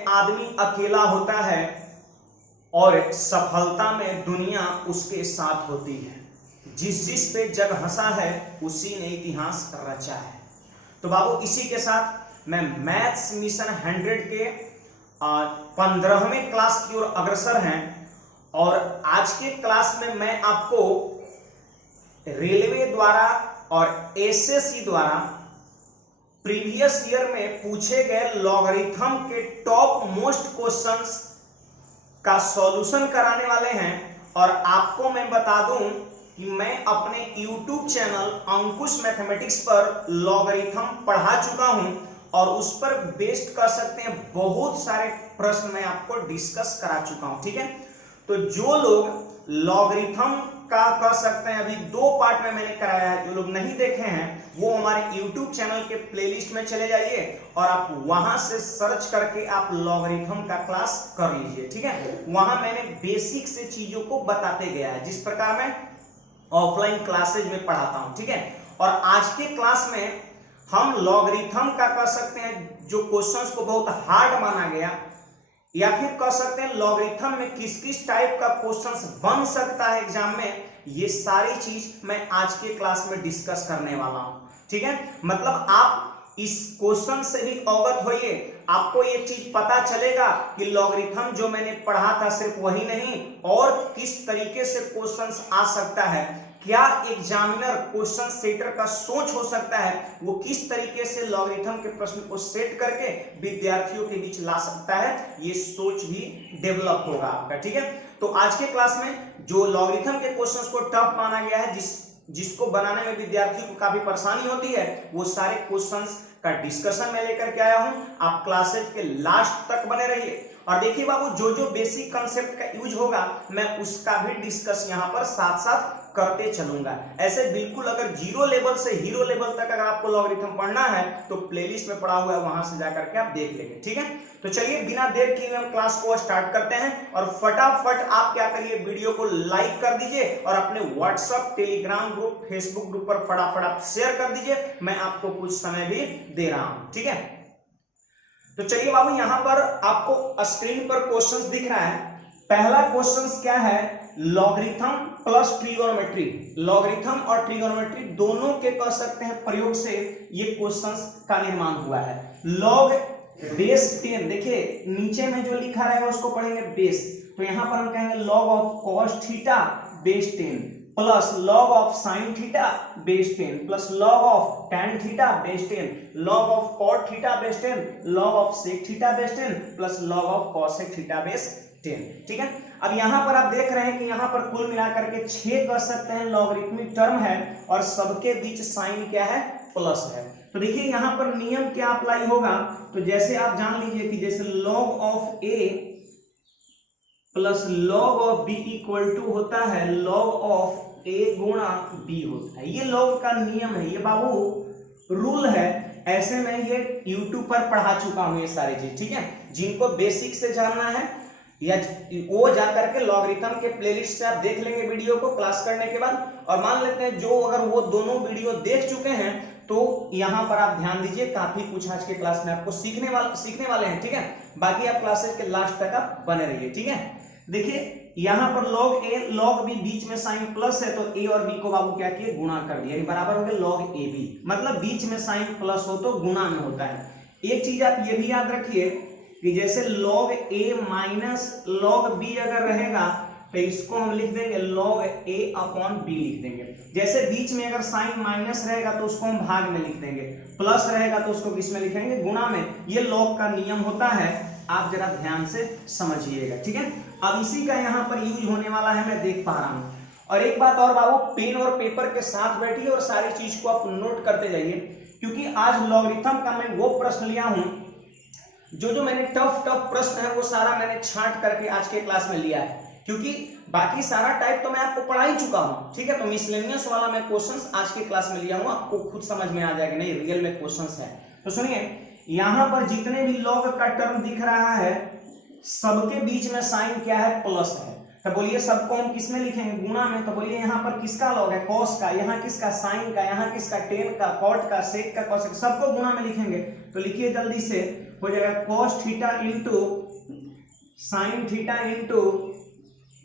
में आदमी अकेला होता है और सफलता में दुनिया उसके साथ होती है। जिस जिस पे जग हंसा है उसी ने इतिहास रचा है। तो बाबू इसी के साथ मैं मैथ्स मिशन 100 के 15वें क्लास की ओर अग्रसर हैं और आज के क्लास में मैं आपको रेलवे द्वारा और एसएससी द्वारा प्रीवियस ईयर में पूछे गए लॉगरिथम के टॉप मोस्ट क्वेश्चंस का सॉल्यूशन कराने वाले हैं। और आपको मैं बता दूं कि मैं अपने YouTube चैनल अंकुश मैथमेटिक्स पर लॉगरिथम पढ़ा चुका हूं और उस पर बेस्ड कर सकते हैं बहुत सारे प्रश्न मैं आपको डिस्कस करा चुका हूं। ठीक है, तो जो लोग लॉगरिथम का कर सकते हैं, अभी 2 पार्ट में मैंने कराया है, जो लोग नहीं देखे हैं वो हमारे YouTube चैनल के प्लेलिस्ट में चले जाइए और आप वहां से सर्च करके आप लॉगरिथम का क्लास कर लीजिए। ठीक है, वहां मैंने बेसिक से चीजों को बताते गया है जिस प्रकार मैं ऑफलाइन क्लासेज में पढ़ाता हूं। ठीक है, और आज के क्लास में हम लॉगरिथम का कर सकते हैं जो क्वेश्चंस को बहुत हार्ड माना गया, या फिर कह सकते हैं लॉगरिथम में किस किस टाइप का क्वेश्चंस बन सकता है एग्जाम में, ये सारी चीज मैं आज के क्लास में डिस्कस करने वाला हूं। ठीक है, मतलब आप इस क्वेश्चन से भी अवगत होइए, आपको ये चीज पता चलेगा कि लॉगरिथम जो मैंने पढ़ा था सिर्फ वही नहीं और किस तरीके से क्वेश्चंस आ सकता है, क्या एग्जामिनर क्वेश्चन सेटर का सोच हो सकता है, वो किस तरीके से लॉगरिथम के प्रश्न को सेट करके विद्यार्थियों के बीच ला सकता है, ये सोच भी डेवलप होगा आपका। ठीक है, तो आज के क्लास में जो लॉगरिथम के क्वेश्चंस को टफ माना गया है, जिसको बनाने में विद्यार्थियों को काफी परेशानी होती है, वो सारे क्वेश्चंस का डिस्कशन मैं लेकर के आया हूं। आप क्लासेज के लास्ट तक बने रहिए और देखिए बाबू, जो जो बेसिक कंसेप्ट का यूज होगा मैं उसका भी डिस्कस यहां पर साथ साथ करते चलूंगा। ऐसे बिल्कुल अगर 0 लेवल से हीरो लेवल तक अगर आपको लॉगरिथम पढ़ना है तो प्लेलिस्ट में पढ़ा हुआ है, वहां से जाकर के आप देख लेंगे। ठीक है, तो चलिए बिना देर किए हम क्लास को स्टार्ट करते हैं और फटाफट आप क्या करिए, वीडियो को लाइक कर दीजिए और अपने WhatsApp, Telegram group, Facebook group पर फटाफट आप शेयर कर दीजिए। मैं आपको कुछ समय भी दे रहा हूं। ठीक है, तो चलिए बाबू, यहां पर आपको स्क्रीन पर क्वेश्चंस दिख रहा है। पहला क्वेश्चंस क्या है, लॉगरिथम प्लस ट्रिगोनोमेट्री। लॉगरिथम और ट्रिगोनोमेट्री दोनों के कह सकते हैं प्रयोग से ये क्वेश्चंस का निर्माण हुआ है। लॉग बेस 10, देखिए नीचे में जो लिखा रहेगा उसको पढ़ेंगे बेस, तो यहां पर हम कहेंगे log of cos theta base 10 plus log of sine theta base 10 plus log of tan theta base 10 log of cot theta base 10 log of sec theta base 10 plus log of cosec theta base 10। ठीक है, अब यहां पर आप देख रहे हैं कि यहां पर कुल मिलाकर के 6 कर सकते हैं लॉगरिथमिक टर्म है और सबके बीच साइन क्या है, प्लस है। तो देखिए यहां पर नियम क्या अप्लाई होगा, तो जैसे आप जान लीजिए कि जैसे log of A plus log of B equal to होता है लॉग ऑफ ए गुणा बी होता है। ये लॉग का नियम है, ये बाबू रूल है। ऐसे में ये YouTube पर पढ़ा चुका हूं ये सारी चीज। ठीक है, जिनको बेसिक से जानना है या वो जाकर के लॉगरिथम के प्लेलिस्ट से आप देख लेंगे वीडियो को क्लास करने के बाद। और मान लेते हैं जो अगर वो दोनों वीडियो देख चुके हैं तो यहां पर आप ध्यान दीजिए, काफी कुछ आज के क्लास में आपको सीखने वाले हैं। ठीक है, बाकी आप क्लासेस के लास्ट तक आप बने रहिए। ठीक है, देखिए यहां पर लॉग ए लॉग बी बीच में साइन प्लस है, तो ए और बी को बाबू क्या किए, गुणा कर दिया, बराबर हो गया लॉग ए बी। मतलब बीच में साइन प्लस हो तो गुणा में होता है। एक चीज आप ये भी याद रखिए कि जैसे log a minus log b अगर रहेगा तो इसको हम लिख देंगे log a अपॉन b लिख देंगे। जैसे बीच में अगर साइन माइनस रहेगा तो उसको हम भाग में लिख देंगे, प्लस रहेगा तो उसको किस में लिखेंगे, गुणा में। ये log का नियम होता है, आप जरा ध्यान से समझिएगा। ठीक है, अब इसी का यहाँ पर यूज होने वाला है, मैं देख पा रहा हूँ। और एक बात और बाबू, पेन और पेपर के साथ बैठिए और सारी चीज को आप नोट करते जाइए, क्योंकि आज लॉगरिथम का मैं वो प्रश्न लिया हूं जो मैंने टफ प्रश्न है वो सारा मैंने छांट करके आज के क्लास में लिया है, क्योंकि बाकी सारा टाइप तो मैं आपको पढ़ा ही चुका हूं। ठीक है, तो मिसलेनियस वाला मैं क्वेश्चंस आज के क्लास में लिया हूं, आपको खुद समझ में आ जाएगा नहीं रियल में क्वेश्चंस है। तो सुनिए, यहां पर जितने भी लॉग का टर्म दिख रहा है सबके बीच में साइन क्या है, प्लस है। तो बोलिए सबको हम किस में लिखेंगे, गुणा में। तो बोलिए यहाँ पर किसका लॉग है, कॉस का, यहाँ किसका साइन का, यहाँ किसका टेन का, कॉट का, सेक का, कॉसेक, सबको गुणा में लिखेंगे। तो लिखिए जल्दी से हो जाएगा cos theta into sine theta into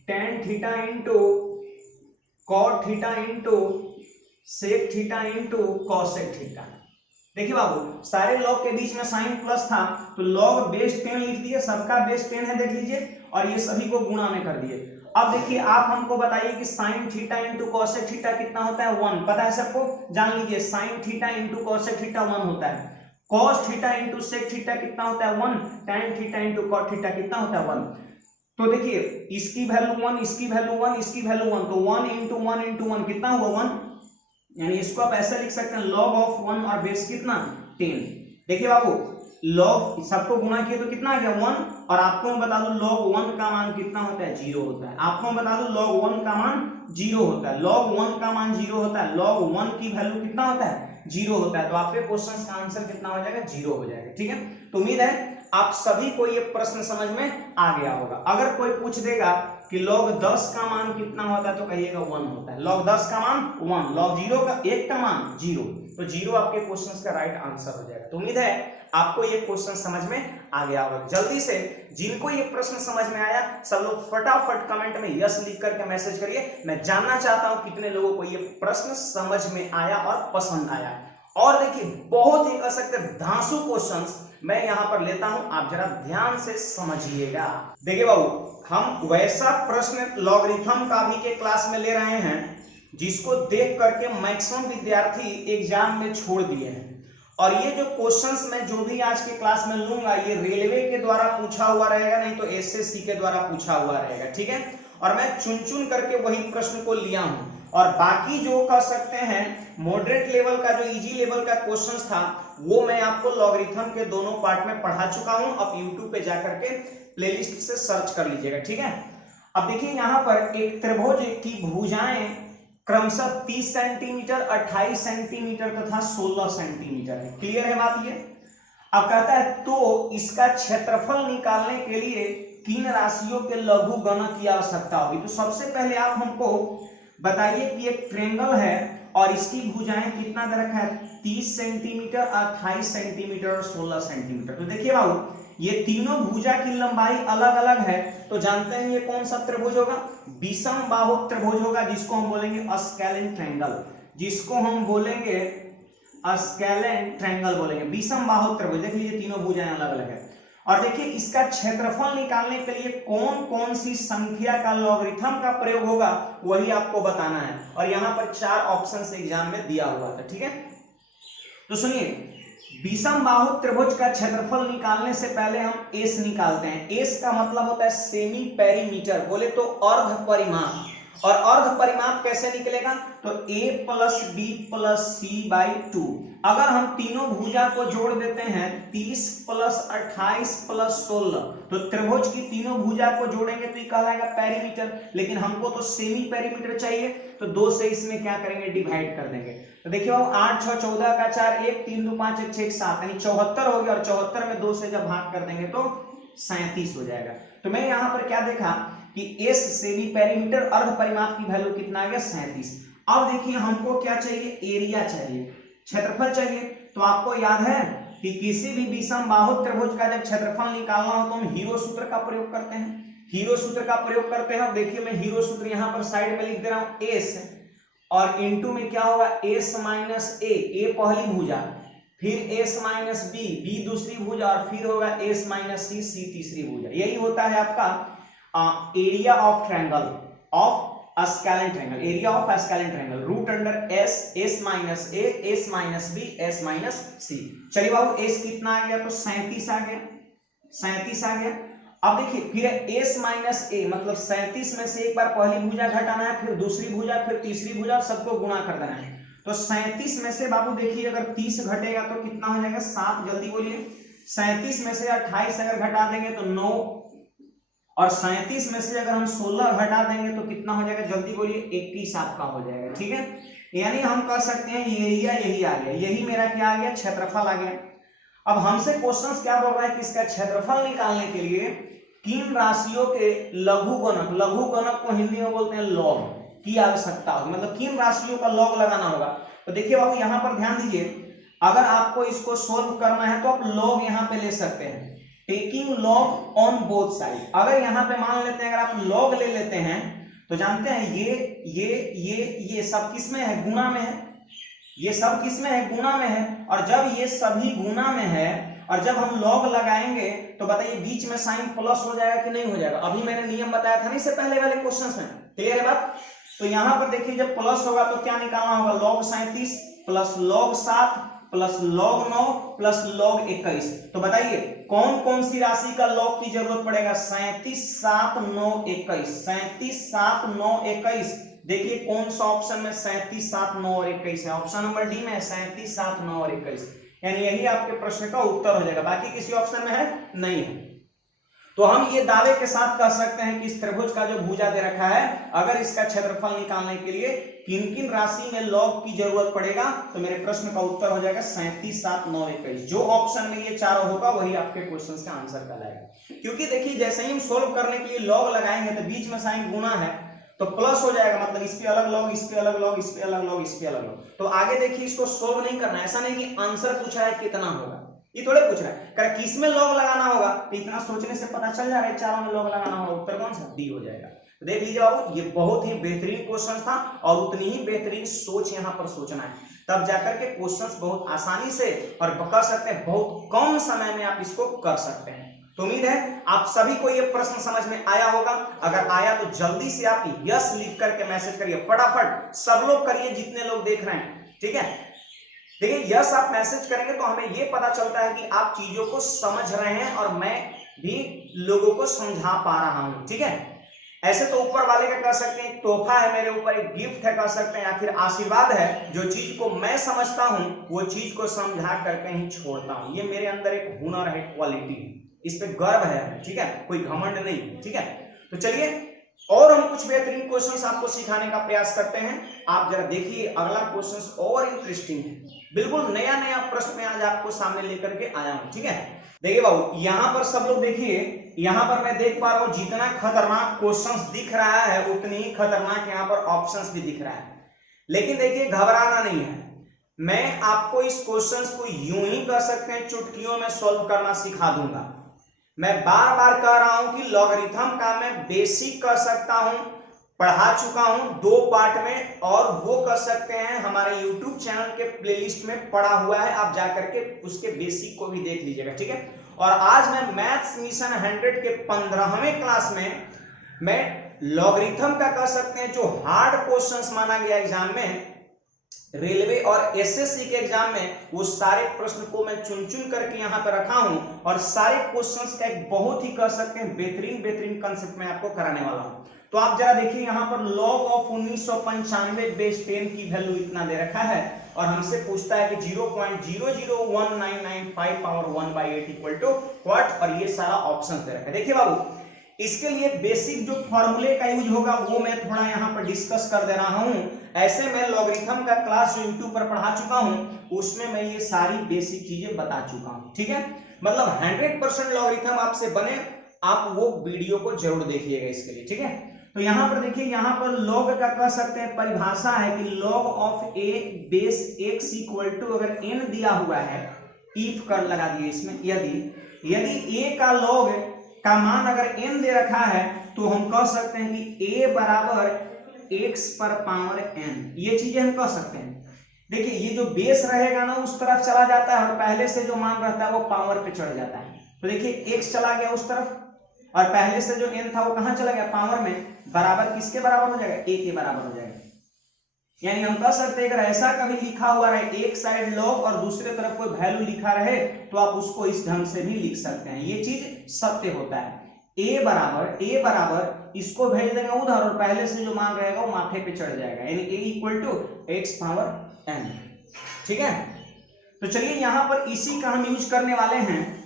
tan theta into cot theta into sec theta into cosec theta. देखिए बाबू, सारे लॉग के बीच में साइन प्लस था तो लॉग बेस 10 लिख दिए, सबका बेस 10 है देख लीजिए, और ये सभी को गुणा में कर दिए। अब देखिए आप हमको बताइए कि sine theta into cosec theta कितना होता है 1, पता है सबको, जान लीजिए sine theta into cosec theta 1 होता है। Cos theta into sec theta कितना होता है 1, tan theta into cot theta कितना होता है 1। तो देखिए इसकी वैल्यू 1, इसकी वैल्यू 1, इसकी वैल्यू 1, तो 1 इंटू 1 इंटू 1 कितना हुआ 1, यानी इसको आप ऐसे लिख सकते हैं log ऑफ 1 और बेस कितना 10। देखिए बाबू log सबको गुणा किया तो कितना आ गया 1, और आपको मैं बता दूं log 1 का मान कितना होता है 0 होता है। आपको मैं बता दूं log 1 का मान 0 होता है, log 1 का मान 0 होता है, log 1 की वैल्यू कितना होता है 0 होता है। तो आपके क्वेश्चन का आंसर कितना हो जाएगा 0 हो जाएगा। ठीक है, तो उम्मीद है आप सभी को ये प्रश्न समझ में आ गया होगा। अगर कोई पूछ देगा कि log 10 का मान कितना होता है तो कहिएगा 1 होता है, log 10 का मान 1, log 0 का 1 का मान 0, तो 0 आपके क्वेश्चन का राइट आंसर हो जाएगा। तो उम्मीद है आपको ये क्वेश्चन समझ में आ गया होगा। जल्दी से जिनको ये प्रश्न समझ में आया सब लोग फटाफट कमेंट में यस लिख करके मैसेज करिए। मैं जानना चाहता हूं कितने लोगों को ये प्रश्न समझ में आया और पसंद आया। और देखिए बहुत ही कह सकते धांसू क्वेश्चंस मैं यहां पर लेता हूं, आप जरा ध्यान से समझिएगा। देखिए बाबू, हम वैसा प्रश्न लॉगरिथम का भी के क्लास में ले रहे हैं जिसको देख करके मैक्सिमम विद्यार्थी एग्जाम में छोड़ दिए हैं। और ये जो क्वेश्चंस मैं जो भी आज के क्लास में लूंगा ये रेलवे के द्वारा पूछा हुआ रहेगा, नहीं तो एसएससी के द्वारा पूछा हुआ रहेगा। ठीक है, और मैं चुन चुन करके वही प्रश्न को लिया हूं, और बाकी जो कह सकते हैं मॉडरेट लेवल का जो इजी लेवल का क्वेश्चंस था वो मैं आपको लॉगरिथम के दोनों पार्ट में पढ़ा चुका हूं। अब यूट्यूब पे जाकर के प्लेलिस्ट से सर्च कर लीजिएगा। ठीक है, अब देखिए यहाँ पर एक त्रिभुज की भुजाएं क्रमशः 30 सेंटीमीटर, 28 सेंटीमीटर तथा 16 सेंटीमीटर है। क्लियर है बात ये। अब कहता है तो इसका क्षेत्रफल निकालने के लिए किन राशियों के लघु गणक की आवश्यकता होगी। तो सबसे पहले आप हमको बताइए कि एक ट्रायंगल है और इसकी भुजाएं कितना दे रखा है 30 सेंटीमीटर, 28 सेंटीमीटर और 16 सेंटीमीटर। तो देखिए बाबू ये तीनों भुजा की लंबाई अलग अलग है, तो जानते हैं ये कौन सा त्रिभुज होगा, विषम बाहु त्रिभुज होगा, जिसको हम बोलेंगे स्केलेन ट्रायंगल, जिसको हम बोलेंगे स्केलेन ट्रायंगल बोलेंगे, विषम बाहु त्रिभुज। देख लीजिए तीनों भुजाएं अलग अलग है। और देखिए इसका क्षेत्रफल निकालने के लिए कौन कौन सी संख्या का लॉगरिथम का प्रयोग होगा वही आपको बताना है, और यहाँ पर 4 ऑप्शन एग्जाम में दिया हुआ था। ठीक है, तो सुनिए विषम बाहु त्रिभुज का क्षेत्रफल निकालने से पहले हम एस निकालते हैं। एस का मतलब होता है सेमी पेरीमीटर, बोले तो अर्ध परिमाप। और अर्ध परिमाप कैसे निकलेगा, तो a plus B plus C by 2। अगर हम तीनों भुजा को जोड़ देते हैं 30 प्लस 28 प्लस 16, तो त्रिभुज की तीनों भुजा को जोड़ेंगे तो ये कहलाएगा पेरीमीटर, लेकिन हमको तो सेमी पेरीमीटर चाहिए, तो 2 से इसमें क्या करेंगे डिवाइड कर देंगे। तो देखिए 8 6 14 का 4 1 3 2 5 1 6 7 यानी 74 हो गया, और 74 में 2 से जब भाग कर देंगे तो 37 हो जाएगा। तो मैं यहाँ पर क्या देखा कि एस सेमी पेरीमीटर अर्ध परिमाप की वैल्यू कितना आ गया 37। अब देखिए हमको क्या चाहिए, एरिया चाहिए, क्षेत्रफल चाहिए। तो आपको याद है कि किसी भी विषम बाहु त्रिभुज का जब क्षेत्रफल निकालना हो तो हम हीरो सूत्र का प्रयोग करते हैं। हीरो सूत्र का प्रयोग करते हैं। देखिए मैं हीरो सूत्र यहाँ पर साइड में लिख दे रहा हूं, एस और इनटू में क्या होगा एस माइनस ए पहली भुजा, फिर एस माइनस बी, बी दूसरी भुजा, और फिर होगा एस माइनस सी, सी तीसरी भुजा। यही होता है आपका area of triangle of scalene triangle, area of scalene triangle, root under S, S minus A, S minus B, S minus C. चलिए बाबू एस कितना आ गया, तो 37 आ गया, 37 आ गया। अब देखिए फिर एस माइनस ए मतलब 37 में से एक बार पहली भुजा घटाना है, फिर दूसरी भुजा, फिर तीसरी भुजा, सबको गुणा कर देना है। तो 37 में से बाबू देखिए अगर 30 घटेगा तो कितना हो जाएगा 7, जल्दी बोलिए। 37 में से 28 अगर घटा देंगे तो 9, और 37 में से अगर हम 16 घटा देंगे तो कितना हो जाएगा, जल्दी बोलिए 21 आपका हो जाएगा। ठीक है, यानी हम कह सकते हैं एरिया यही आ गया, यही मेरा क्या आ गया, क्षेत्रफल आ गया। अब हमसे क्वेश्चंस क्या बोल रहा है कि इसका क्षेत्रफल निकालने के लिए किन राशियों के लघु गणक, लघु गणक को हिंदी में बोलते हैं लॉग की आवश्यकता होगी, मतलब किन राशियों का लॉग लगाना होगा। तो देखिए बाबू यहाँ पर ध्यान दीजिए, अगर आपको इसको सोल्व करना है तो आप लॉग यहां पे ले सकते हैं, taking log on both side. अगर यहां पे मान लेते हैं, अगर आप लॉग ले लेते हैं तो जानते हैं ये सब किसमें है, गुणा में है, ये सब किसमें है, गुणा में है। और जब ये सभी गुणा में है और जब हम लॉग लगाएंगे तो बताइए बीच में साइन प्लस हो जाएगा कि नहीं हो जाएगा। अभी मैंने नियम बताया था ना इससे पहले वाले क्वेश्चन में, क्लियर है बात। तो यहां पर देखिए जब प्लस होगा तो क्या निकालना होगा, log 37 plus log 7 plus log 9 plus log 21। तो बताइए कौन कौन सी राशि का log की जरूरत पड़ेगा, 37 7 9 21, 37 7 9 21। देखिए कौन सा ऑप्शन में 37 7 9 और 21 है, ऑप्शन नंबर डी में 37 7 9 और 21, यानी यही आपके प्रश्न का उत्तर हो जाएगा, बाकी किसी ऑप्शन में है नहीं है। तो हम ये दावे के साथ कह सकते हैं कि इस त्रिभुज का जो भुजा दे रखा है, अगर इसका क्षेत्रफल निकालने के लिए किन किन राशि में लॉग की जरूरत पड़ेगा, तो मेरे प्रश्न का उत्तर हो जाएगा 37 7 9 21। जो ऑप्शन में ये चारों होगा वही आपके क्वेश्चन का आंसर कहलाएगा। क्योंकि देखिए जैसे ही हम सोल्व करने के लिए लॉग लगाएंगे तो बीच में साइन गुना है तो प्लस हो जाएगा, मतलब इस पे अलग लॉग, इस पे अलग लॉग, इस पे अलग लॉग, इस पे अलग लॉग। तो आगे देखिए इसको सोल्व नहीं करना, ऐसा नहीं कि आंसर पूछा है कितना होगा, ये थोड़े पूछ रहा है, कर किस में लॉग लगाना होगा, तो इतना सोचने से पता चल जा रहा है चारों में लॉग लगाना होगा, उत्तर कौन सा, डी हो जाएगा। तो देख लीजिए बाबू, ये बहुत ही बेहतरीन क्वेश्चन था और उतनी ही बेहतरीन सोच यहाँ पर सोचना है, तब जाकर के क्वेश्चंस बहुत आसानी से और कर सकते हैं, बहुत कम समय में आप इसको कर सकते हैं। तो उम्मीद है आप सभी को ये प्रश्न समझ में आया होगा। अगर आया तो जल्दी से आप यस लिख करके मैसेज करिए, फटाफट सब लोग करिए जितने लोग देख रहे हैं, ठीक है। देखिए यस आप मैसेज करेंगे तो हमें ये पता चलता है कि आप चीजों को समझ रहे हैं और मैं भी लोगों को समझा पा रहा हूं, ठीक है। ऐसे तो ऊपर वाले का कर सकते हैं, तोहफा है मेरे ऊपर, एक गिफ्ट है कर सकते हैं, या फिर आशीर्वाद है, जो चीज को मैं समझता हूं वो चीज को समझा करके ही छोड़ता हूं। ये मेरे अंदर एक हुनर है, क्वालिटी, इस पे गर्व है, ठीक है, कोई घमंड नहीं, ठीक है। तो चलिए और हम कुछ बेहतरीन क्वेश्चंस आपको सिखाने का प्रयास करते हैं। आप जरा देखिए अगला क्वेश्चंस और इंटरेस्टिंग है, बिल्कुल नया नया प्रश्न में आज आपको सामने लेकर के आया हूं, ठीक है। देखिए बाबू यहां पर सब लोग देखिए, यहां पर मैं देख पा रहा हूं जितना खतरनाक क्वेश्चंस दिख रहा है उतनी ही खतरनाक यहां पर ऑप्शंस भी दिख रहा है। लेकिन देखिए घबराना नहीं है, मैं आपको इस क्वेश्चंस को यूं ही कर सकते हैं चुटकियों में सॉल्व करना सिखा दूंगा। मैं बार बार कह रहा हूं कि लॉगरिथम का मैं बेसिक कर सकता हूं, पढ़ा चुका हूं 2 पार्ट में, और वो कर सकते हैं हमारे YouTube चैनल के प्लेलिस्ट में पड़ा हुआ है, आप जाकर के उसके बेसिक को भी देख लीजिएगा, ठीक है। और आज मैं मैथ्स मिशन 100 के 15वें क्लास में मैं लॉगरिथम का कर सकते हैं जो हार्ड क्वेश्चंस माना गया एग्जाम में, रेलवे और एसएससी के एग्जाम में, वो सारे प्रश्न को मैं चुन चुन करके यहाँ पे रखा हूं और सारे क्वेश्चंस का एक बहुत ही कर सकते हैं बेहतरीन कंसेप्ट में आपको कराने वाला हूं। तो आप जरा देखिए यहाँ पर log ऑफ 1995 बेस 10 की वैल्यू इतना दे रखा है और हमसे पूछता है कि 0.001995 पावर 1/8 इक्वल टू व्हाट, और ये सारा ऑप्शन दे रखा है। देखिए बाबू इसके लिए बेसिक जो फॉर्मूले का यूज होगा वो मैं थोड़ा यहाँ पर डिस्कस कर दे रहा हूँ। ऐसे मैं लॉगरिथम का क्लास जो यूट्यूब पर पढ़ा चुका हूँ उसमें मैं ये सारी बेसिक चीजें बता चुका हूँ, ठीक है। मतलब 100% लॉगरिथम आपसे बने, आप वो वीडियो को जरूर देखिएगा इसके लिए, ठीक है। तो यहाँ पर देखिए, यहाँ पर log का कह सकते हैं परिभाषा है कि log of a base x equal to, अगर n दिया हुआ है, इफ कर लगा दिए इसमें, यदि a का log का मान अगर n दे रखा है तो हम कह सकते हैं कि a बराबर x पर पावर n, ये चीजें हम कह सकते हैं। देखिए ये जो बेस रहेगा ना उस तरफ चला जाता है और पहले से जो मान रहता है वो पावर पे चढ़ जाता है। तो देखिए x चला गया उस तरफ और पहले से जो n था वो कहां चला गया, पावर में, बराबर किसके बराबर हो जाएगा, a के बराबर हो जाएगा। यानी हम कह सकते हैं अगर ऐसा कभी लिखा हुआ रहे, एक साइड log और दूसरे तरफ कोई वैल्यू लिखा रहे तो आप उसको इस ढंग से भी लिख सकते हैं, ये चीज सत्य होता है। a बराबर इसको भेज देंगे उधर और पहले से जो मान रहेगा वो माथे पे चढ़ जाएगा, यानी a equal to x power n, ठीक है। तो चलिए यहाँ पर इसी का हम यूज करने वाले हैं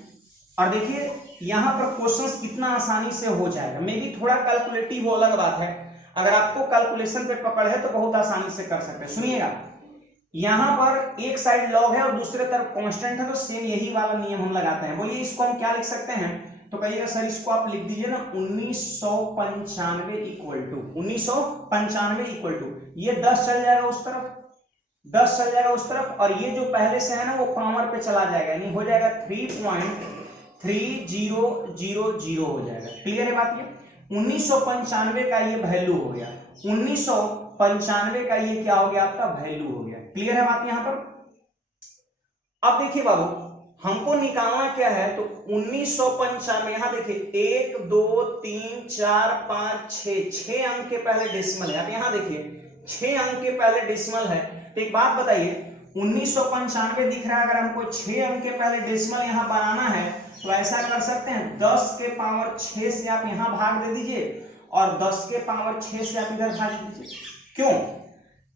और देखिए यहाँ पर क्वेश्चंस कितना आसानी से हो जाएगा। मे भी थोड़ा कैलकुलेटिव वो अलग बात है, अगर आपको कैलकुलेशन पे पकड़ है तो बहुत आसानी से कर सकते हैं। सुनिएगा यहाँ पर एक साइड लॉग है और दूसरे तरफ कांस्टेंट है, तो सेम यही वाला नियम हम लगाते हैं। बोलिए इसको हम क्या लिख सकते हैं, तो कहिएगा सर इसको आप लिख दीजिए ना 1995 इक्वल टू, 1995 इक्वल टू, ये 10 चल जाएगा उस तरफ, 10 चल जाएगा उस तरफ, और ये जो पहले से है ना वो पावर पे चला जाएगा, यानी हो जाएगा 3.3000 हो जाएगा। क्लियर है बात? ये 1995 का ये वैल्यू हो गया, 1995 का ये क्या हो गया आपका वैल्यू हो गया। क्लियर है बात यहां पर? अब देखिए बाबू, हमको निकालना क्या है, तो 1995, यहां देखिए 1 2 3 4 5 6 अंक के पहले डेसिमल है। आप यहां देखिए 6 अंक के पहले डेसिमल है। तो एक बात बताइए, 1995 दिख रहा है, अगर हमको 6 अंक के पहले डेसिमल यहां बनाना है तो ऐसा कर सकते हैं, 10 के पावर 6 से आप यहां भाग दे दीजिए और 10 के पावर 6 से आप इधर भाग दीजिए। क्यों?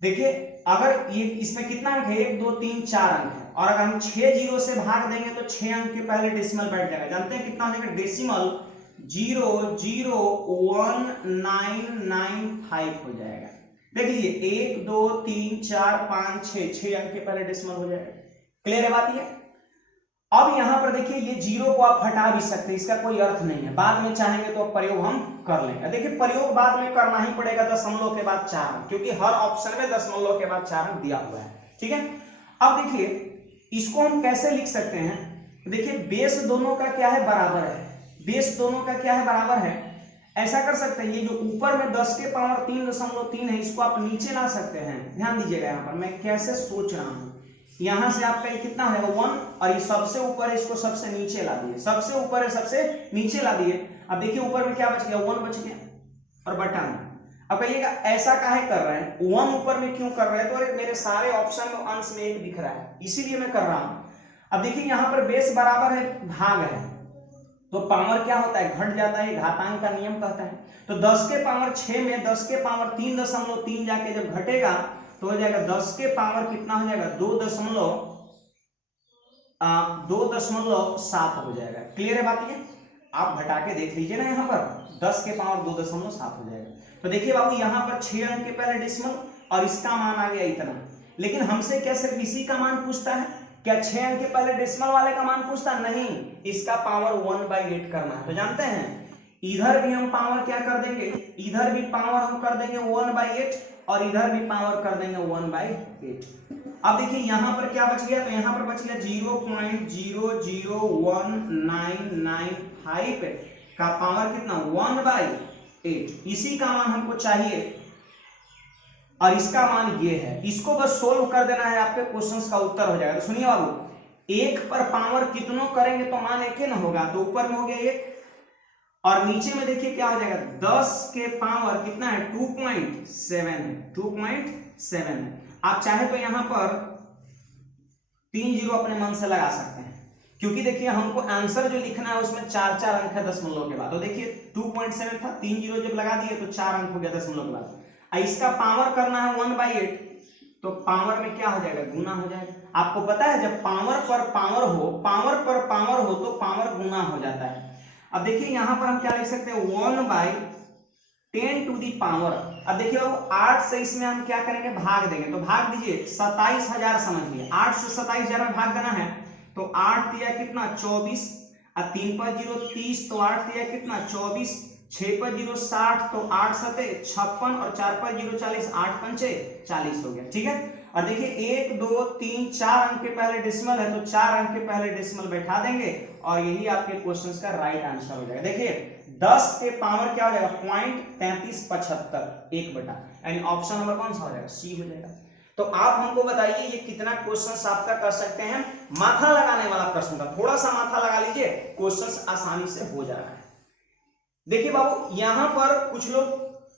देखिए अगर ये इसमें कितना अंक है, 1 2 3 4 अंक है, और अगर हम 6 जीरो से भाग देंगे तो 6 अंक के पहले डेसिमल बैठ जाएगा। जानते हैं कितना हो जाएगा? डेसिमल 0.01995 हो जाएगा। देख लीजिए 1 2 3 4 5 6 अंक के पहले डेसिमल हो जाएगा। क्लियर है बात ये? अब यहां पर देखिए ये जीरो को आप हटा भी सकते हैं, इसका कोई अर्थ नहीं है, बाद में चाहेंगे तो प्रयोग हम कर लेंगे। देखिए प्रयोग बाद में करना ही पड़ेगा दशमलव के बाद 4 अंक, क्योंकि हर ऑप्शन में दशमलव के बाद 4 अंक दिया हुआ है। ठीक है, अब देखिए इसको हम कैसे लिख सकते हैं। देखिए बेस दोनों का क्या है, बराबर है, बेस दोनों का क्या है, बराबर है। ऐसा कर सकते हैं, ये जो ऊपर में 10 के पावर 3.3 है, इसको आप नीचे ला सकते हैं। ध्यान दीजिएगा यहाँ पर मैं कैसे सोच रहा हूं। यहां से आपका ये कितना है 1, और ये सबसे ऊपर है, इसको सबसे नीचे ला दिए, सबसे ऊपर है सबसे नीचे ला दिए। अब देखिए ऊपर में क्या बच गया, 1 बच गया, और बटा में। अब कहिएगा ऐसा काहे कर रहे हैं, 1 ऊपर में क्यों कर रहे हैं, तो अरे मेरे सारे ऑप्शन में अंश में 1 दिख रहा है, इसीलिए मैं कर रहा हूं। अब देखिए यहाँ पर बेस बराबर है, भाग है, तो पावर क्या होता है, घट जाता है, घातांक का नियम कहता है। तो 10 के पावर 6 में 10 के पावर 3.3 जाके जब घटेगा तो हो जाएगा 10 के पावर कितना हो जाएगा, 2.7 हो जाएगा। क्लियर है बात ये? आप घटा के देख लीजिए ना, यहाँ पर 10 के पावर 2.7 हो जाएगा। तो देखिए बाबू यहाँ पर 6 अंक के पहले डेसिमल और इसका मान आ गया इतना, लेकिन हमसे क्या सिर्फ इसी का मान पूछता है क्या? 6 अंक के पहले डेसिमल वाले का मान पूछता नहीं, इसका पावर 1/8 करना है। तो जानते हैं इधर भी हम पावर क्या कर देंगे, इधर भी पावर हम कर देंगे 1/8 और इधर भी पावर कर देंगे 1/8। अब देखिए यहां पर क्या बच गया, तो यहां पर बच गया 0.00195 का पावर कितना, 1/8। इसी का मान हमको चाहिए और इसका मान ये है, इसको बस सोल्व कर देना है, आपके क्वेश्चंस का उत्तर हो जाएगा। तो सुनिए बाबू, 1 पर पावर कितनों करेंगे तो मान 1 ही ना होगा, तो ऊपर में हो गया 1 और नीचे में देखिए क्या हो जाएगा, 10 के पावर कितना है, 2.7 है, 2.7 है। आप चाहे तो यहां पर 3 जीरो अपने मन से लगा सकते हैं, क्योंकि देखिए हमको आंसर जो लिखना है उसमें 4 अंक है दशमलव के बाद। तो देखिए 2.7 था, 3 जीरो जब लगा दिए तो 4 अंक हो गया दशमलव के बाद। इसका पावर करना है 1/8, तो पावर में क्या हो जाएगा, गुना हो जाएगा। आपको पता है जब पावर पर पावर हो, पावर पर पावर हो तो पावर गुना हो जाता है। अब देखिए यहां पर हम क्या लिख सकते हैं, 1/10 टू दी पावर। अब देखिए बाबू 8 से इसमें हम क्या करेंगे, भाग देंगे, तो भाग दीजिए 27,000 समझिए, 8 से 27,000 में भाग देना है, तो 8 दिया कितना 24, और 3 पर 0 30, तो 8 दिया कितना 24, 6 पर 0 60, तो 8 सते 56 और 4 पर 0 40, 8 पंचे 40 हो गया। ठीक है, और देखिए 1 2 3 4 अंक के पहले डेसिमल है, तो 4 अंक के पहले डेसिमल बैठा देंगे और यही आपके क्वेश्चंस का राइट आंसर हो जाएगा। देखिए 10 के पावर क्या हो जाएगा, 0.3375 1/, यानी ऑप्शन नंबर कौन सा हो जाएगा, सी हो जाएगा। तो आप हमको बताइए ये कितना क्वेश्चंस आपका कर सकते हैं। माथा लगाने वाला प्रश्न था, थोड़ा सा माथा लगा लीजिए, क्वेश्चंस आसानी से हो जा रहा है। देखिए बाबू यहां पर कुछ लोग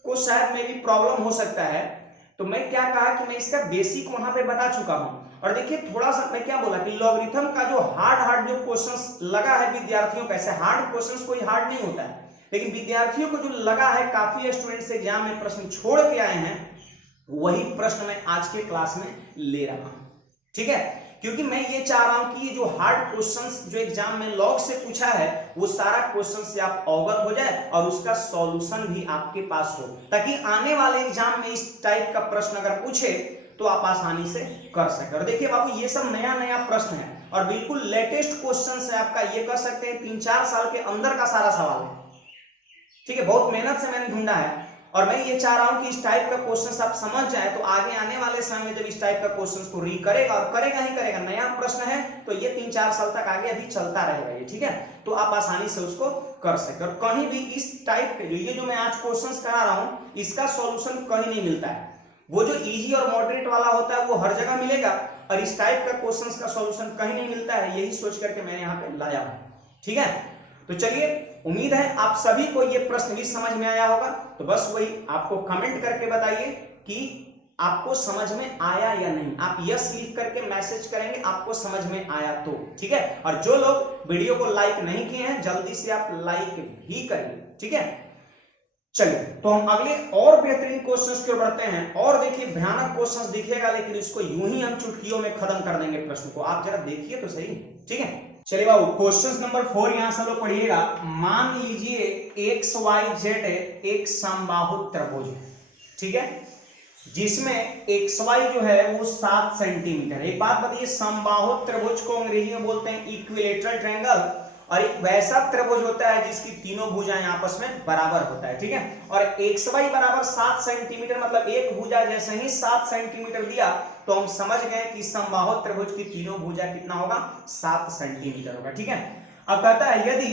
को शायद में भी प्रॉब्लम हो सकता है, तो मैं क्या कहा कि मैं इसका बेसिक वहां पे बता चुका हूं। और देखिए थोड़ा सा मैं क्या बोला कि लॉगरिथम का जो हार्ड जो क्वेश्चंस लगा है विद्यार्थियों का, ऐसे हार्ड क्वेश्चंस कोई हार्ड नहीं होता है, लेकिन विद्यार्थियों को जो लगा है, काफी स्टूडेंट्स एग्जाम में प्रश्न छोड़ के आए हैं, वही प्रश्न मैं आज के क्लास में ले रहा हूं। ठीक है, क्योंकि मैं ये चाह रहा हूं कि ये जो हार्ड क्वेश्चंस जो एग्जाम में लॉग से पूछा है, वो सारा क्वेश्चन से आप अवगत हो जाए और उसका सॉल्यूशन भी आपके पास हो, ताकि आने वाले एग्जाम में इस टाइप का प्रश्न अगर पूछे तो आप आसानी से कर सके। और देखिए बाबू ये सब नया प्रश्न है और बिल्कुल लेटेस्ट क्वेश्चन है आपका, ये कर सकते हैं 3-4 साल के अंदर का सारा सवाल है। ठीक है, बहुत मेहनत से मैंने ढूंढा है और मैं ये चाह रहा हूं कि इस टाइप का क्वेश्चन आप समझ जाए, तो आगे आने वाले समय में जब इस टाइप का क्वेश्चन को री करेगा, और करेगा ही करेगा, नया प्रश्न है तो ये 3-4 साल तक आगे अभी चलता रहेगा ये, ठीक है, तो आप आसानी से उसको कर सकते। और कहीं भी इस टाइप के ये जो मैं आज क्वेश्चन करा रहा हूं इसका सॉल्यूशन कहीं नहीं मिलता है। वो जो इजी और मॉडरेट वाला होता है वो हर जगह मिलेगा, और इस टाइप का क्वेश्चन का सॉल्यूशन कहीं नहीं मिलता है, यही सोच करके मैंने यहाँ पे लाया हूं, ठीक है। तो चलिए, उम्मीद है आप सभी को ये प्रश्न भी समझ में आया होगा। तो बस वही आपको कमेंट करके बताइए कि आपको समझ में आया या नहीं। आप यस लिख करके मैसेज करेंगे आपको समझ में आया तो, ठीक है। और जो लोग वीडियो को लाइक नहीं किए हैं जल्दी से आप लाइक भी करिए, ठीक है। चलिए, तो हम अगले और बेहतरीन क्वेश्चंस की ओर बढ़ते हैं। और देखिए, भयानक क्वेश्चंस दिखेगा लेकिन इसको यूं ही हम चुटकियों में खत्म कर देंगे प्रश्न को। आप जरा देखिए तो सही, ठीक है। चलिए बाबू, क्वेश्चन नंबर 4 यहां सब लोग पढ़िएगा। मान लीजिए XYZ एक समबाहु त्रिभुज है, ठीक है, जिसमें XY जो है वो 7 सेंटीमीटर। एक बात बताइए, समबाहु त्रिभुज को अंग्रेजी में बोलते हैं इक्विलेटरल ट्रायंगल, और एक वैसा त्रिभुज होता है जिसकी तीनों भुजाएं आपस में बराबर होता है, ठीक है। और XY बराबर 7 सेंटीमीटर, मतलब एक भुजा जैसे ही 7 सेंटीमीटर दिया तो हम समझ गए कि समबाहु त्रिभुज की तीनों भुजा कितना होगा, 7 सेंटीमीटर होगा, ठीक है। अब कहता है यदि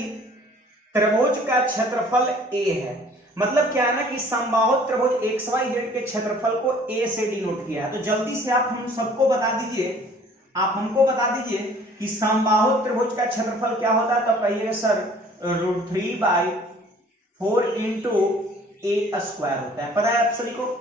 त्रिभुज का क्षेत्रफल A है, मतलब क्या है ना कि समबाहु त्रिभुज XYZ के क्षेत्रफल को A से डिनोट किया है। तो जल्दी से आप हम सबको बता दीजिए, आप हमको बता दीजिए कि समबाहु त्रिभुज का क्षेत्रफल क्या होता है। तो कहिएगा सर √3/4 इंटू A² होता है। पता है आप सभी को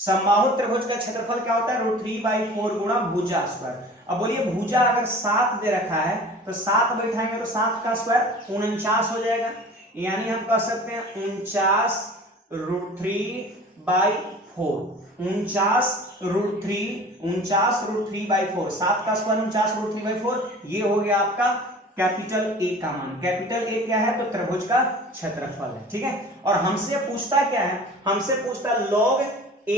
समबाहु त्रिभुज का क्षेत्रफल क्या होता है, √3/4 गुणा भुजा स्क्वायर। अब बोलिए, भुजा अगर 7 दे रखा है तो 7 बैठाएंगे तो 7 का स्क्वायर 49 हो जाएगा, यानी हम कह सकते हैं 49 √3/4, 49 √3/4, 7 का स्क्वायर 49 √3/4, ये हो गया आपका कैपिटल A का मान। कैपिटल A क्या है, तो त्रिभुज का क्षेत्रफल है, ठीक है। और हमसे पूछता क्या है, हमसे पूछता log A⁴। A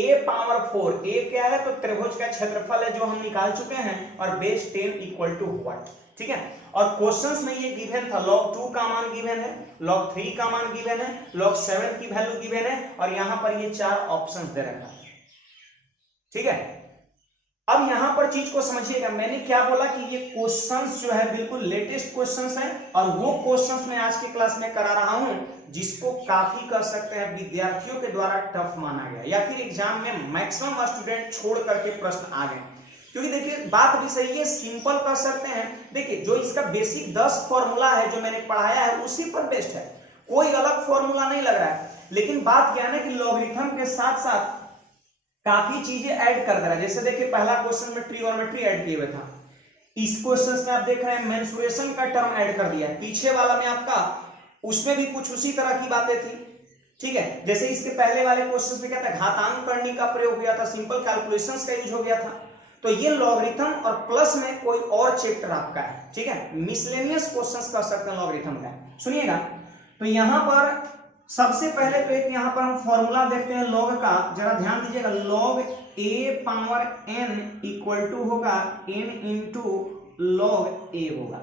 क्या है, तो त्रिभुज का क्षेत्रफल है जो हम निकाल चुके हैं, और बेस 10 इक्वल टू व्हाट, ठीक है। और क्वेश्चंस में ये गिवन था, log 2 का मान गिवन है, log 3 का मान गिवन है, log 7 की वैल्यू गिवन है, और यहां पर ये 4 ऑप्शंस दे रखा है, ठीक है। अब यहां पर चीज को समझिएगा, मैंने क्या बोला कि ये क्वेश्चंस जो है बिल्कुल लेटेस्ट क्वेश्चंस हैं, और वो क्वेश्चंस मैं आज की क्लास में करा रहा हूं जिसको काफी कर सकते हैं विद्यार्थियों के द्वारा टफ माना गया, या फिर एग्जाम में मैक्सिमम स्टूडेंट छोड़ करके प्रश्न आ गए। क्योंकि देखिए, बात भी सही है, सिंपल कर सकते हैं। देखिए, जो इसका बेसिक 10 फॉर्मूला है जो मैंने पढ़ाया है उसी पर बेस्ड है, कोई अलग फॉर्मूला नहीं लग रहा है। लेकिन बात क्या है ना कि लॉगरिथम के साथ साथ काफी चीजें ऐड कर दे रहा है। जैसे देखिए, पहला क्वेश्चन में ट्रिगोनोमेट्री ऐड किए हुए था, इस क्वेश्चन में आप देख रहे हैं मेंसुरेशन का टर्म ऐड कर दिया है। पीछे वाला में आपका उसमें भी कुछ उसी तरह की बातें थी, ठीक है। जैसे इसके पहले वाले क्वेश्चन में क्या था, घातांक करने का प्रयोग हुआ था, सिंपल कैलकुलेशंस का यूज हो गया था। तो ये लॉगरिथम और प्लस में कोई और चैप्टर आपका है, ठीक है, मिसलेनियस क्वेश्चंस कर सकते हैं लॉगरिथम का। सुनिएगा, तो यहां पर सबसे पहले तो एक यहां पर हम फॉर्मूला देखते हैं लॉग का, जरा ध्यान दीजिएगा। log A⁴n इक्वल टू होगा n इंटू log A होगा।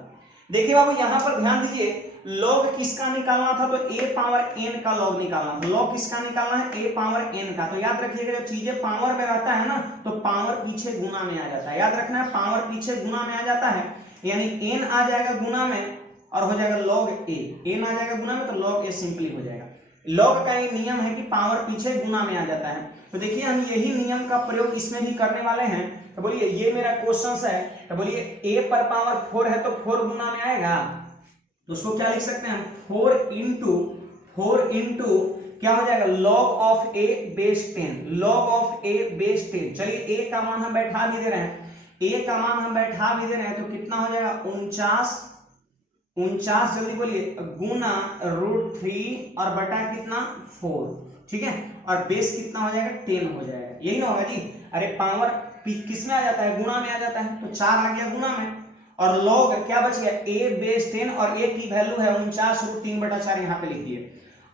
देखिए बाबू, यहां पर ध्यान दीजिए, log किसका निकालना था, तो A⁴n का log निकालना था। log किसका निकालना है, A⁴n का। तो याद रखिएगा, जब चीजें पावर में रहता है ना तो पावर पीछे गुना में आ जाता है, याद रखना है, पावर पीछे गुना में आ जाता है, यानी n आ जाएगा गुना में और हो जाएगा log A, n आ जाएगा गुना में तो log A सिंपली हो जाएगा। लॉग का ये नियम है कि पावर पीछे गुना में आ जाता है। तो देखिए, हम यही नियम का प्रयोग इसमें भी करने वाले हैं। तो बोलिए, ये मेरा क्वेश्चन है, तो बोलिए A पर पावर 4 है तो 4 गुना में आएगा, तो उसको क्या लिख सकते हैं, 4 इंटू क्या हो जाएगा, log of A base 10, log of A base 10। चलिए, A का मान हम बैठा भी दे रहे हैं, A का मान हम बैठा भी दे रहे हैं, तो कितना हो जाएगा 49, जल्दी बोलिए, गुना √3 और बटा कितना 4, ठीक है, और बेस कितना हो जाएगा 10 हो जाएगा, यही ना होगा जी। अरे पावर किस में आ जाता है, गुना में आ जाता है, तो 4 आ गया गुना में, और log क्या बच गया, A बेस 10, और A की वैल्यू है 49 √3/4, यहाँ पे लिख दिए।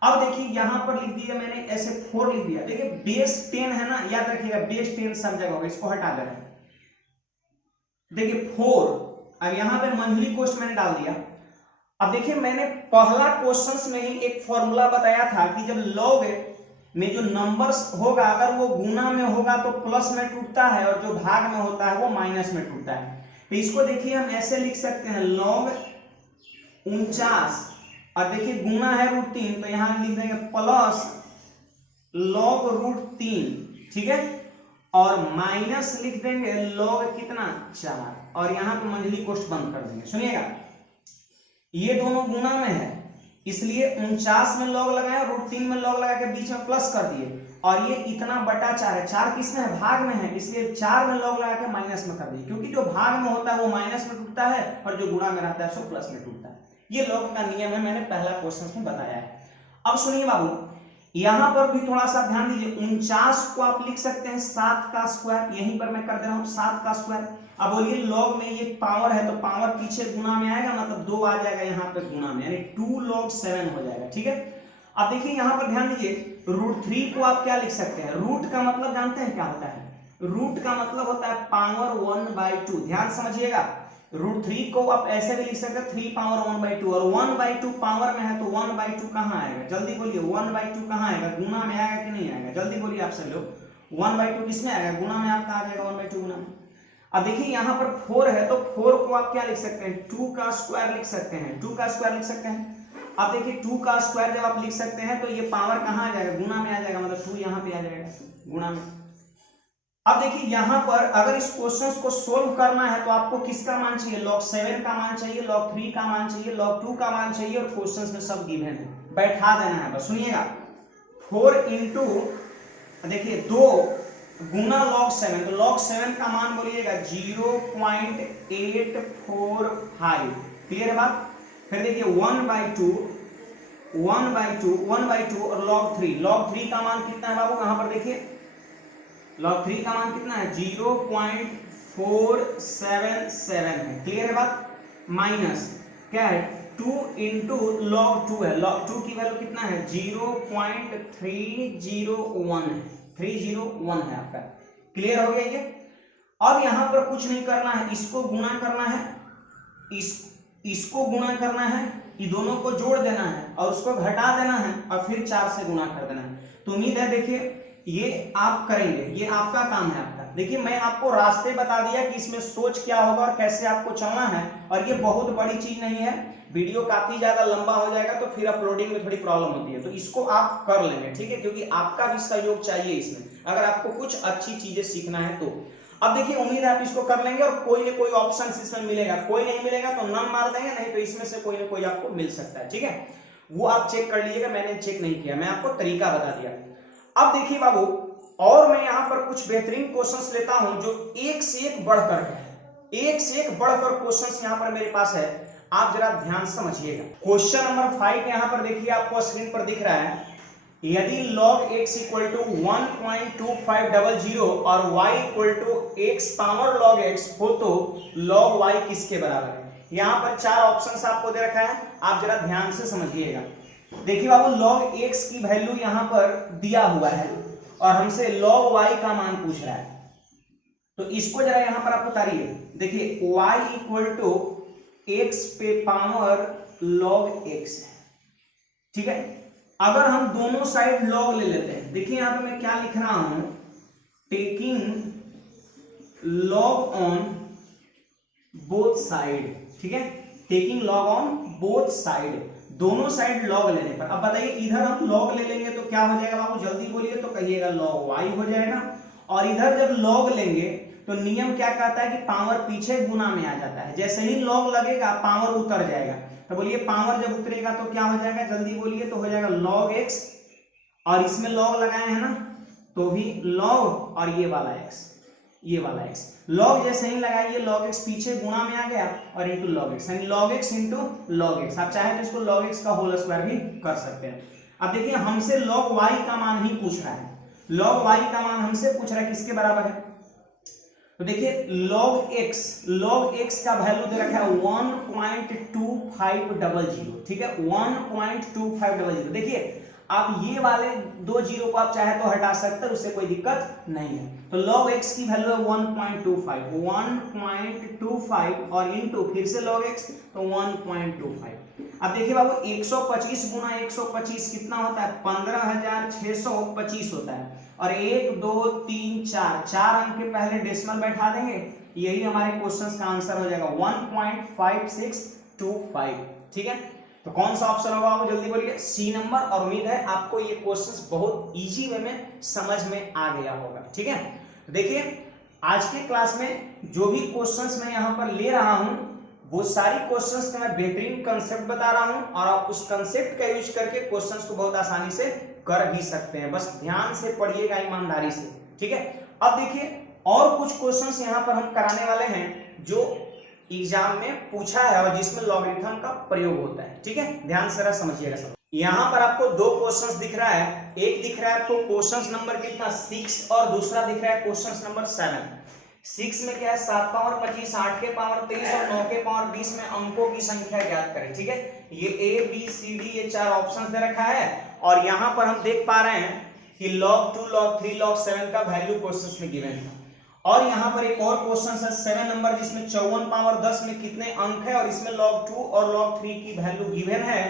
अब देखिए, यहां पर लिख दिया मैंने ऐसे 4 लिख दिया। देखिए, बेस 10 है ना, याद रखिएगा, बेस 10 सब जगह होगा, इसको हटा दे रहे हैं। देखिए 4, अब यहां पे मंजूरी कोष्ठ मैंने डाल दिया। अब देखिए, मैंने पहला क्वेश्चन में ही एक फॉर्मूला बताया था कि जब log में जो नंबर्स होगा अगर वो गुना में होगा तो प्लस में टूटता है और जो भाग में होता है वो माइनस में टूटता है। तो इसको देखिए हम ऐसे लिख सकते हैं log 49 और देखिए गुना है √3 तो यहां लिख देंगे प्लस log √3, ठीक है, और माइनस लिख देंगे log कितना 4 और यहां पे मंझली कोष्ठ बंद कर देंगे। सुनिएगा ये दोनों गुना में है इसलिए 49 में log लगाए √3 में log लगा के बीच में प्लस कर दिए और ये इतना बटा 4 है, 4 किस में है भाग में है इसलिए 4 में log लगा के माइनस में कर दिए, क्योंकि जो भाग में होता है वो माइनस में टूटता है और जो गुणा में रहता है सो प्लस में टूटता है। ये log का नियम है, मैंने पहला क्वेश्चन में बताया है। अब सुनिए बाबू यहां पर भी थोड़ा सा ध्यान दीजिए, 49 को आप लिख सकते हैं 7 का स्क्वायर, यहीं पर मैं कर दे रहा हूं 7 का स्क्वायर। अब बोलिए log में ये पावर है तो पावर पीछे गुना में आएगा मतलब 2 आ जाएगा यहाँ पे गुना में, यानी 2 log 7 हो जाएगा, ठीक है। अब देखिए यहाँ पर ध्यान दीजिए √3 को आप क्या लिख सकते हैं, रूट का मतलब जानते हैं क्या होता है, रूट का मतलब होता है पावर 1/2, ध्यान समझिएगा। √3 को आप ऐसे भी लिख सकते हैं 3 पावर 1/2 और 1/2 पावर में है तो 1/2 कहाँ आएगा, जल्दी बोलिए 1/2 कहाँ आएगा, गुना में आएगा कि नहीं आएगा, जल्दी बोलिए आप सब लोग 1/2 किसमें आएगा, गुना में आपका आ जाएगा 1/2 गुना में। अब देखिए यहाँ पर 4 है तो 4 को आप क्या लिख सकते हैं 2 का स्क्वायर लिख सकते हैं, 2 का स्क्वायर लिख सकते हैं। अब देखिए 2 का स्क्वायर जब आप लिख सकते हैं तो ये पावर कहाँ आ जाएगा, गुना में आ जाएगा, मतलब 2 यहाँ पे आ जाएगा गुना में। अब देखिए यहाँ पर अगर इस क्वेश्चन को सोल्व करना है तो आपको किसका मान चाहिए, log 7 का मान चाहिए, log 3 का मान चाहिए, log 2 का मान चाहिए और क्वेश्चन में सब गिवन है, बैठा देना है बस। सुनिएगा 4 इंटू देखिए 2 गुना log 7 तो log 7 का मान बोलिएगा 0.845, क्लियर है बात। फिर देखिए 1/2 और log 3 का मान कितना है बाबू, यहाँ पर देखिए log 3 का मान कितना है 0.477 है, क्लियर है बात। माइनस क्या है 2 इंटू log 2 है, log 2 की वैल्यू कितना है 0.301 है, 301 है आपका, क्लियर हो गया ये। अब यहां पर कुछ नहीं करना है, इसको गुना करना है, इसको गुना करना है, ये दोनों को जोड़ देना है और उसको घटा देना है और फिर 4 से गुना कर देना है। तो उम्मीद है देखिए ये आप करेंगे, ये आपका काम है आपका। देखिए मैं आपको रास्ते बता दिया कि इसमें सोच क्या होगा और कैसे आपको चलना है, और ये बहुत बड़ी चीज नहीं है, वीडियो काफी ज्यादा लंबा हो जाएगा तो फिर अपलोडिंग में थोड़ी प्रॉब्लम होती है, तो इसको आप कर लेंगे, ठीक है, क्योंकि आपका भी सहयोग चाहिए इसमें अगर आपको कुछ अच्छी चीजें सीखना है तो। अब देखिए उम्मीद है आप इसको कर लेंगे और कोई ना कोई ऑप्शन इसमें मिलेगा, कोई नहीं मिलेगा तो नन मार देंगे, नहीं तो इसमें से कोई ना कोई आपको मिल सकता है, ठीक है, वो आप चेक कर लीजिएगा, मैंने चेक नहीं किया, मैं आपको तरीका बता दिया। अब देखिए बाबू और मैं यहां पर कुछ बेहतरीन क्वेश्चंस लेता हूं जो एक से एक बढ़कर है, एक से एक बढ़कर क्वेश्चंस यहां पर मेरे पास है, आप जरा ध्यान समझिएगा। क्वेश्चन नंबर 5 यहां पर देखिए आपको स्क्रीन पर दिख रहा है, यदि log x इक्वल टू 1.2500 और y equal to x power log x हो तो log y किसके बराबर है। यहां पर 4 ऑप्शंस आपको दे रखा है, आप जरा ध्यान से समझिएगा। देखिए बाबू log x की वैल्यू यहां पर दिया हुआ है और हमसे log y का मान पूछ रहा है, तो इसको जरा यहां पर आप उतारिए। देखिए y इक्वल टू x पे पावर log x है, ठीक है। अगर हम दोनों साइड log ले लेते हैं, देखिए यहां पे मैं क्या लिख रहा हूं, taking log on both side, ठीक है, taking log on both side, दोनों साइड log लेने पर। अब बताइए इधर हम log ले लेंगे तो क्या हो जाएगा बाबू, जल्दी बोलिए, तो कहिएगा log y हो जाएगा, और इधर जब log लेंगे तो नियम क्या कहता है कि पावर पीछे गुना में आ जाता है, जैसे ही log लगेगा पावर उतर जाएगा, तो बोलिए पावर जब उतरेगा तो क्या हो जाएगा, जल्दी बोलिए, तो हो जाएगा log x, और इसमें log लगाए हैं ना तो भी log, और ये वाला x, ये वाला x, log जैसे ही लगाइए log x पीछे गुणा में आ गया और इंटू log x, यानी log x into log x, आप चाहे तो इसको log x का होल स्क्वायर भी कर सकते हैं। अब देखिए हमसे log y का मान ही पूछ रहा है, log y का मान हमसे पूछ रहा है किसके बराबर है, तो देखिए log x का वैल्यू दे रखा है 1.2500, ठीक है, 1.2500। देखिए आप ये वाले 2 जीरो को आप चाहे तो हटा सकते हैं, उससे कोई दिक्कत नहीं है। तो log x की वैल्यू है 1.25 और इंटू फिर से log x तो 1.25, अब देखिए बाबू 125 गुना 125 कितना होता है 15,625 होता है। और 1 2 3 4 4 अंक के पहले डेसिमल बैठा देंगे, यही हमारे क्वेश्चन का आंसर हो जाएगा 1.5625। ठीक है, तो कौन सा ऑप्शन होगा आप जल्दी बोलिए, सी नंबर। और उम्मीद है आपको ये क्वेश्चंस बहुत इजी वे में समझ में आ गया होगा। ठीक है, तो देखिए आज के क्लास में जो भी क्वेश्चंस मैं यहाँ पर ले रहा हूँ वो सारी क्वेश्चंस का मैं बेहतरीन कंसेप्ट बता रहा हूँ, और आप उस कंसेप्ट का यूज करके क्वेश्चंस को बहुत आसानी से कर भी सकते हैं। बस ध्यान से पढ़िएगा, ईमानदारी से। ठीक है, अब देखिए और कुछ क्वेश्चंस यहाँ पर हम कराने वाले हैं जो एग्जाम में पूछा है और जिसमें लॉगरिथम का प्रयोग होता है। ठीक है, ध्यान से जरा समझिएगा सब। यहाँ पर आपको दो क्वेश्चंस दिख रहा है, एक दिख रहा है आपको क्वेश्चंस नंबर कितना 6 और दूसरा दिख रहा है क्वेश्चंस नंबर 7। 6 में क्या है 7 पावर 25, 8 के पावर 23 और 9 के पावर 20 में अंकों की संख्या ज्ञात करें। ठीक है, ये A B C D ये 4 ऑप्शन दे रखा है, और यहाँ पर हम देख पा रहे हैं कि log 2 log 3 log 7 का वैल्यू क्वेश्चन में गिवन है। और यहाँ पर एक और क्वेश्चन है 7 नंबर जिसमें 54 पावर 10 में कितने अंक है, और इसमें log 2 और log 3 की वैल्यू गिवन है,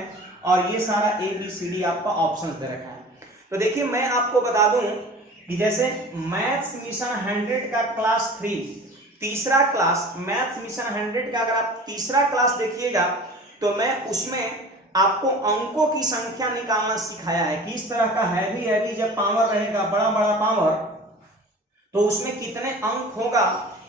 और ये सारा A B C D आपका ऑप्शन दे रखा है। तो देखिए मैं आपको बता दूं कि जैसे मैथ्स मिशन 100 का क्लास 3 तीसरा क्लास, मैथ्स मिशन 100 का अगर आप तीसरा क्लास देखिएगा तो मैं उसमें आपको अंकों की संख्या निकालना सिखाया है। किस तरह का हैवी जब पावर रहेगा, बड़ा बड़ा पावर, तो उसमें कितने अंक होगा,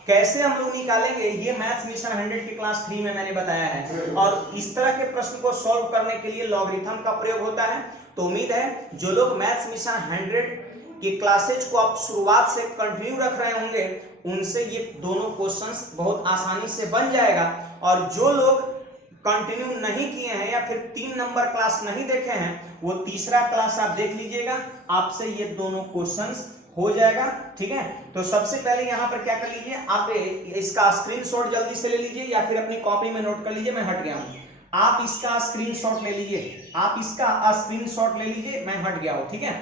कैसे हम लोग निकालेंगे, ये मैथ्स मिशन 100 की क्लास 3 में मैंने बताया है। और इस तरह के प्रश्न को सॉल्व करने के लिए लॉगरिथम का प्रयोग होता है। तो उम्मीद है जो लोग मैथ्स मिशन 100 के क्लासेज को आप शुरुआत से कंटिन्यू रख रहे होंगे उनसे ये दोनों क्वेश्चंस बहुत आसानी से बन जाएगा। और जो लोग कंटिन्यू नहीं किए हैं या फिर 3 नंबर क्लास नहीं देखे हैं वो तीसरा क्लास आप देख लीजिएगा, आपसे ये दोनों क्वेश्चंस हो जाएगा। ठीक है, तो सबसे पहले यहाँ पर क्या कर लीजिए, आप इसका स्क्रीनशॉट जल्दी से ले लीजिए या फिर अपनी कॉपी में नोट कर लीजिए। मैं हट गया हूँ, आप इसका स्क्रीनशॉट ले लीजिए, आप इसका स्क्रीनशॉट ले लीजिए, मैं हट गया हूँ। ठीक है,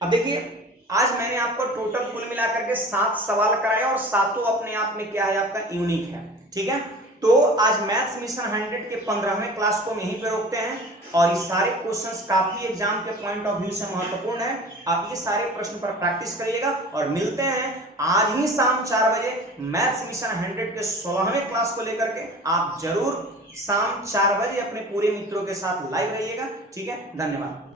अब देखिए आज मैंने आपको टोटल कुल मिलाकर के 7 सवाल कराए और सातों अपने आप में क्या है आपका यूनिक है। ठीक है, तो आज मैथ्स मिशन 100 के 15वें क्लास को हम यहीं पे रोकते हैं, और ये सारे क्वेश्चंस काफी एग्जाम के पॉइंट ऑफ व्यू से महत्वपूर्ण है। आप ये सारे प्रश्न पर प्रैक्टिस करिएगा, और मिलते हैं आज ही शाम 4 बजे मैथ्स मिशन 100 के 16वें क्लास को लेकर के। आप जरूर शाम 4 बजे अपने पूरे मित्रों के साथ लाइव रहिएगा। ठीक है, धन्यवाद।